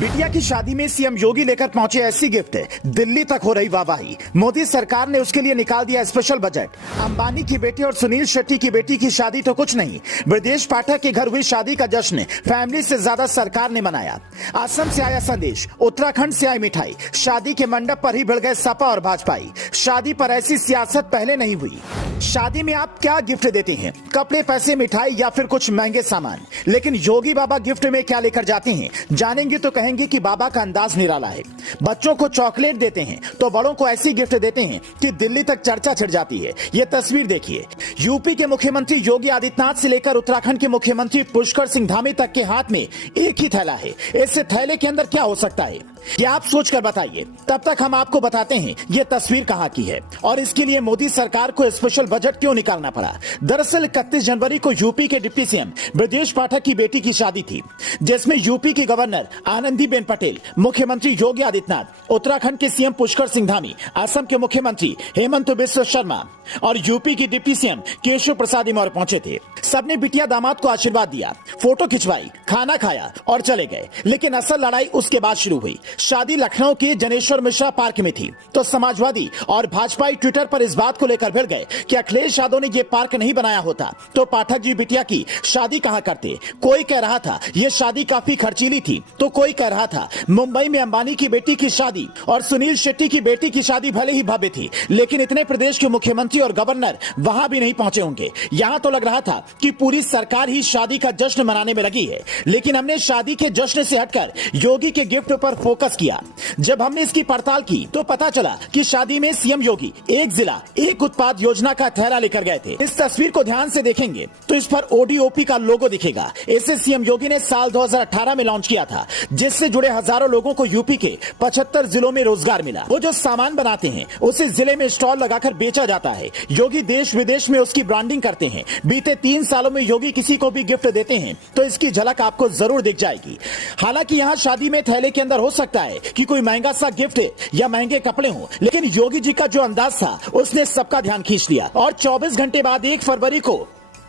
बिटिया की शादी में सीएम योगी लेकर पहुंचे ऐसी गिफ्ट, दिल्ली तक हो रही वाहवाही। मोदी सरकार ने उसके लिए निकाल दिया स्पेशल बजट। अंबानी की बेटी और सुनील शेट्टी की बेटी की शादी तो कुछ नहीं, ब्रजेश पाठक के घर हुई शादी का जश्न फैमिली से ज्यादा सरकार ने मनाया। असम से आया संदेश, उत्तराखंड से आई मिठाई, शादी के मंडप पर ही भिड़ गए सपा और भाजपाई। शादी पर ऐसी सियासत पहले नहीं हुई। शादी में आप क्या गिफ्ट देते हैं? कपड़े, पैसे, मिठाई या फिर कुछ महंगे सामान? लेकिन योगी बाबा गिफ्ट में क्या लेकर जाते हैं, जानेंगे तो कहेंगे कि बाबा का अंदाज निराला है। बच्चों को चॉकलेट देते हैं तो बड़ों को ऐसी गिफ्ट देते हैं कि दिल्ली तक चर्चा छिड़ जाती है। ये तस्वीर देखिए, यूपी के मुख्यमंत्री योगी आदित्यनाथ से लेकर उत्तराखंड के मुख्यमंत्री पुष्कर सिंह धामी तक के हाथ में एक ही थैला है। इस थैले के अंदर क्या हो सकता है, ये आप सोचकर बताइए। तब तक हम आपको बताते हैं ये तस्वीर कहां की है और इसके लिए मोदी सरकार को स्पेशल बजट क्यों निकालना पड़ा। दरअसल 31 जनवरी को यूपी के डिप्टी सीएम ब्रजेश पाठक की बेटी की शादी थी, जिसमें यूपी की गवर्नर आनंदीबेन पटेल, मुख्यमंत्री योगी आदित्यनाथ, उत्तराखंड के सीएम पुष्कर सिंह धामी, असम के मुख्यमंत्री हेमंत बिस्वा शर्मा और यूपी की डिप्टी सीएम केशव प्रसाद मौर्य पहुंचे थे। सबने बिटिया दामाद को आशीर्वाद दिया, फोटो खिंचवाई, खाना खाया और चले गए। लेकिन असल लड़ाई उसके बाद शुरू हुई। शादी लखनऊ के जनेश्वर मिश्रा पार्क में थी तो समाजवादी और भाजपाई ट्विटर पर इस बात को लेकर भिड़ गए कि अखिलेश यादव ने ये पार्क नहीं बनाया होता तो पाठक जी बिटिया की शादी कहां करते। कोई कह रहा था ये शादी काफी खर्चीली थी तो कोई कह रहा था मुंबई में अंबानी की बेटी की शादी और सुनील शेट्टी की बेटी की शादी भले ही भव्य थी, लेकिन इतने प्रदेश के मुख्यमंत्री और गवर्नर वहां भी नहीं पहुंचे होंगे। यहां तो लग रहा था कि पूरी सरकार ही शादी का जश्न मनाने में लगी है। लेकिन हमने शादी के जश्न से हटकर योगी के गिफ्ट पर फोकस किया। जब हमने इसकी पड़ताल की तो पता चला कि शादी में सीएम योगी एक जिला एक उत्पाद योजना का थैला लेकर गए थे। इस तस्वीर को ध्यान से देखेंगे तो इस पर ओडीओपी का लोगो दिखेगा। इसे सीएम योगी ने साल 2018 में लॉन्च किया था, जिससे जुड़े हजारों लोगों को यूपी के 75 जिलों में रोजगार मिला। वो जो सामान बनाते हैं उसे जिले में स्टॉल लगाकर बेचा जाता है। योगी देश विदेश में उसकी ब्रांडिंग करते हैं। बीते 3 सालों में योगी किसी को भी गिफ्ट देते हैं तो इसकी झलक आपको जरूर दिख जाएगी। हालांकि यहाँ शादी में थैले के अंदर हो सकता है कि कोई महंगा सा गिफ्ट या महंगे कपड़े हो, लेकिन योगी जी का जो अंदाज था उसने सबका ध्यान खींच लिया। और 24 घंटे बाद 1 फरवरी को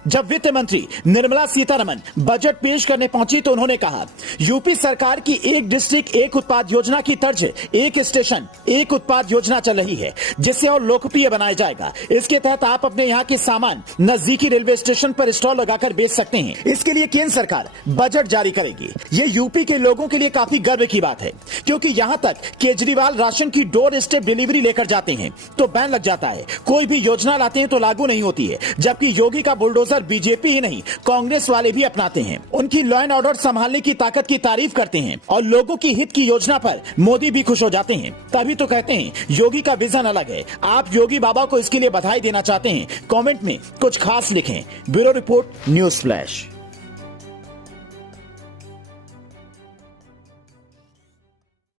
जब वित्त मंत्री निर्मला सीतारमण बजट पेश करने पहुंची तो उन्होंने कहा यूपी सरकार की एक डिस्ट्रिक्ट एक उत्पाद योजना की तर्ज एक स्टेशन एक उत्पाद योजना चल रही है, जिसे और लोकप्रिय बनाया जाएगा। इसके तहत आप अपने यहाँ के सामान नजदीकी रेलवे स्टेशन पर स्टॉल लगाकर बेच सकते हैं। इसके लिए केंद्र सरकार बजट जारी करेगी। ये यूपी के लोगों के लिए काफी गर्व की बात है, क्योंकि यहाँ तक केजरीवाल राशन की डोर स्टेप डिलीवरी लेकर जाते हैं तो बैन लग जाता है। कोई भी योजना लाते हैं तो लागू नहीं होती है, जबकि योगी का बुलडोजर बीजेपी ही नहीं कांग्रेस वाले भी अपनाते हैं। उनकी लॉ एंड ऑर्डर संभालने की ताकत की तारीफ करते हैं और लोगों की हित की योजना पर मोदी भी खुश हो जाते हैं। तभी तो कहते हैं योगी का विजन अलग है। आप योगी बाबा को इसके लिए बधाई देना चाहते हैं, कमेंट में कुछ खास लिखें। Bureau report, news flash.